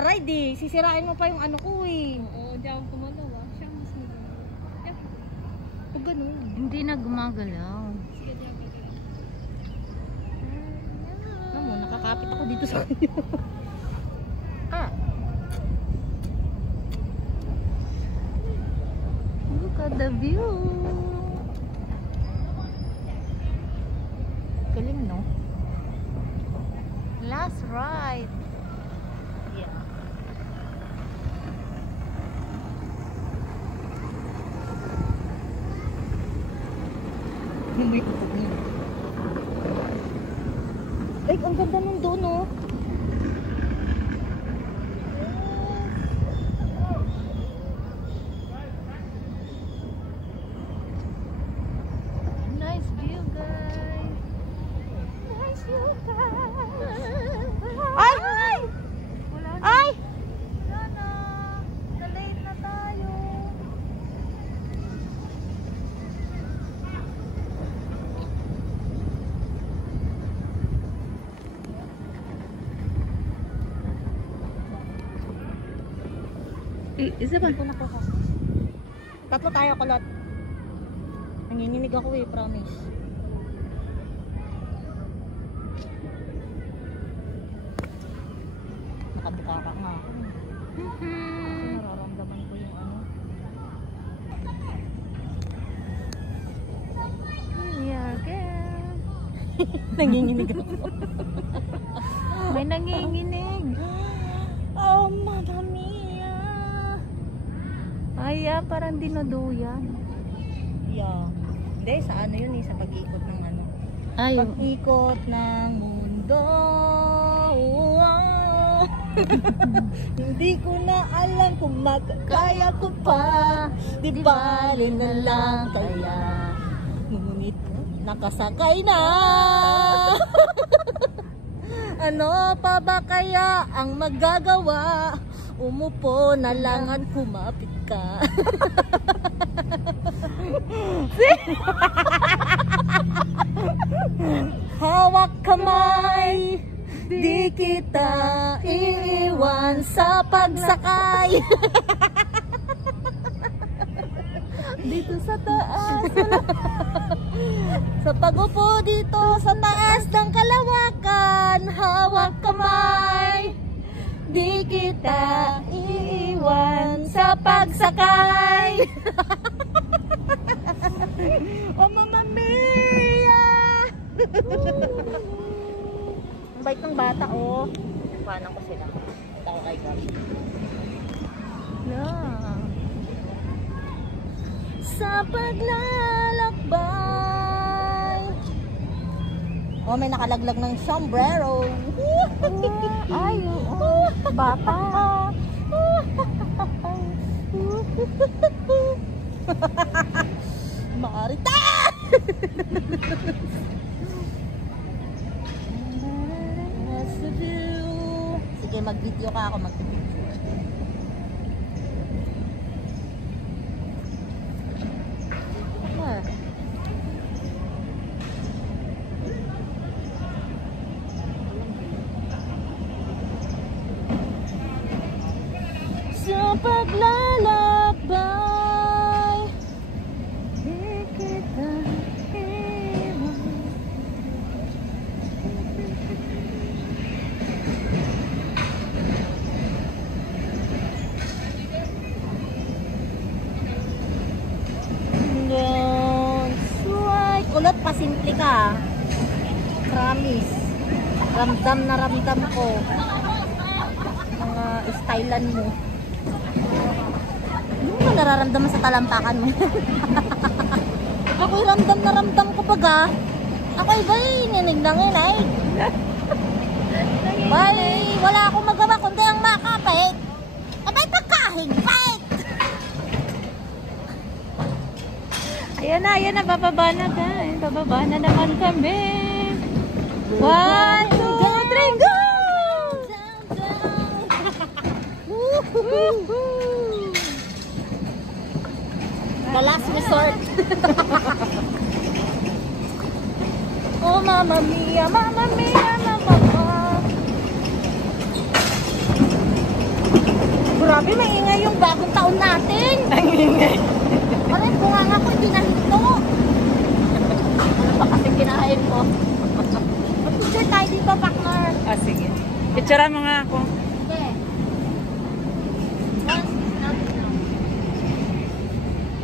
Ride eh. Sisirain mo pa yung ano ko eh. Oo, di ako kumalawa. Siya mas magalaw. Pag ganun. Hindi na gumagalaw. Sige, di ako. Alam mo, nakakapit ako dito sa kanya. Ah. Look at the view. Galing, no? Last ride. Yeah. May kupag niya. Ay, ang ganda nung doon, oh. Nice view, guys. Nice view, guys. Ay! Wala na. Ay! Wala na. Na-late na tayo. Isa ba? Hindi ko nakuha. Tatlo tayo, kulot. Nanginginig ako eh, promise. Nakabuka ka nga ako. Nararamdaman ko yung ano. Yeah, girl. Nanginginig ako. May nanginginig. Oh, Mamma Mia. Ay, parang dinoduyan. Yeah. Hindi, sa ano yun eh, sa pag-ikot ng ano. Ay, Pag-ikot ng mundo. Wow. Hindi ko na alam kung makakaya ko pa. Di bali na lang kaya. Ngunit nakasakay na. Ano pa ba kaya ang magagawa? Umupo na lang at kumapit ka. Hawak kamay, di kita iiwan sa pagsakay. Dito sa taas. Sa pag-upo dito sa taas ng kalawakan. Hawak kamay, di kita iiwan sa pagsakay. Oh, Mamma Mia! Ang bait ng bata, oh. Paano ko sila? Ito ako kay Gabi. yeah. Sa paglalakbay. Oh, may nakalaglag ng sombrero. Ay, bata. Marita! Sige, mag-video ka ako. Mag-video. Sa paglalakbay, di kita iwan. That's right. Kulot, pasimple ka. Promise. Ramdam na ramdam ko. Mga stylan mo. Hindi mo nararamdaman sa talampakan mo. Ako'y ramdam na ramdam ko baga. Ako'y ba'y ninig lang yun ay. Ba'y wala akong magawa kundi ang makapit. Abay pagkahigpit. Ayan na, bababa na guys. Bababa na naman kami. 1, 2, 3, go! The last resort. Oh, Mamma Mia, Mamma Mia, Mamma Mia. Grabe, maingay yung bagong taon natin. Ang ingay. Ano yung bunganga ko, hindi na nito. Ano pa kasi kinain mo? Picture tayo dito, partner. Ah, sige. Picture mo nga ako. Okay. Once, now.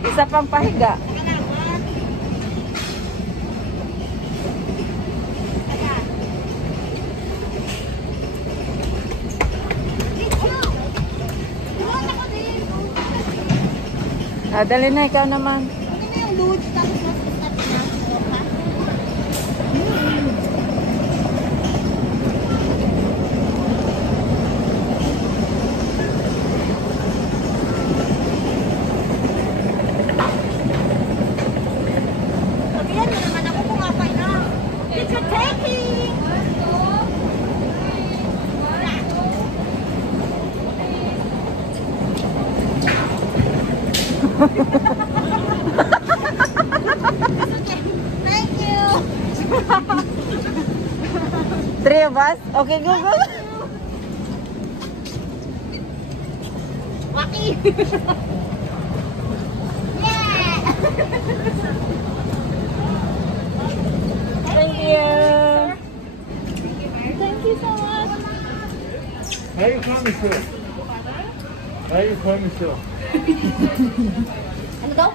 Isa pang pahiga. Ah, dali na, ikaw naman. Ano na yung ludes tapos masikat na? Ha? Sabihan mo naman ako kung apay na. Picture taking! Thank you! Three of us? Okay, go, go. Waki! Yeah! Thank you. Thank you so much! Where are you from, sir? Where are you from, sir? Ano daw?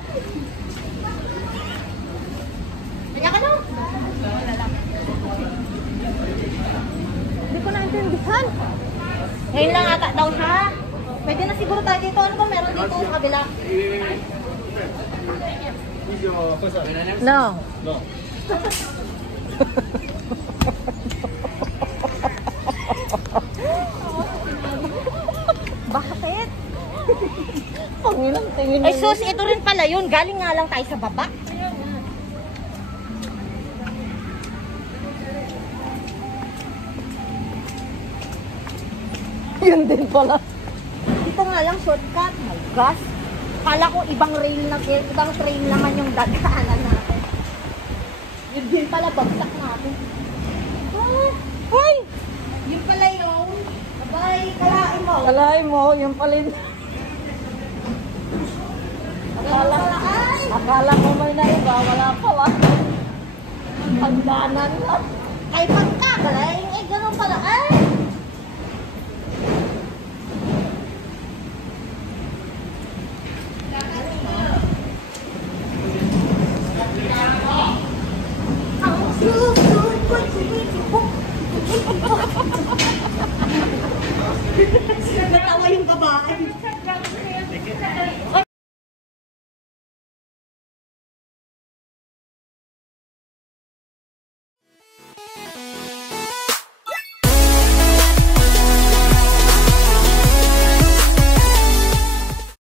Kanya ka daw? Hindi ko naintindihan. Ngayon lang ata daw siya. Pwede na siguro tayo dito. Ano ba meron dito sa kabila? Is your first name? No. No. Bakit? Pangilang tingin Ay sus, ito rin pala yun. Galing nga lang tayo sa baba. Yun din pala. Dito nga lang shortcut. My gosh. Kala ko ibang train naman yung dadaanan natin. Yun din pala, bagsak natin. Oh, hoy! Yun pala yun. Bye, kalain mo. Kalahin mo, yung pala yun. Akala mo may naiba, wala pala. Pagdanan lang. Ay, pagkakalain. Eh, ganun pala. Ay! Natawa yung babae.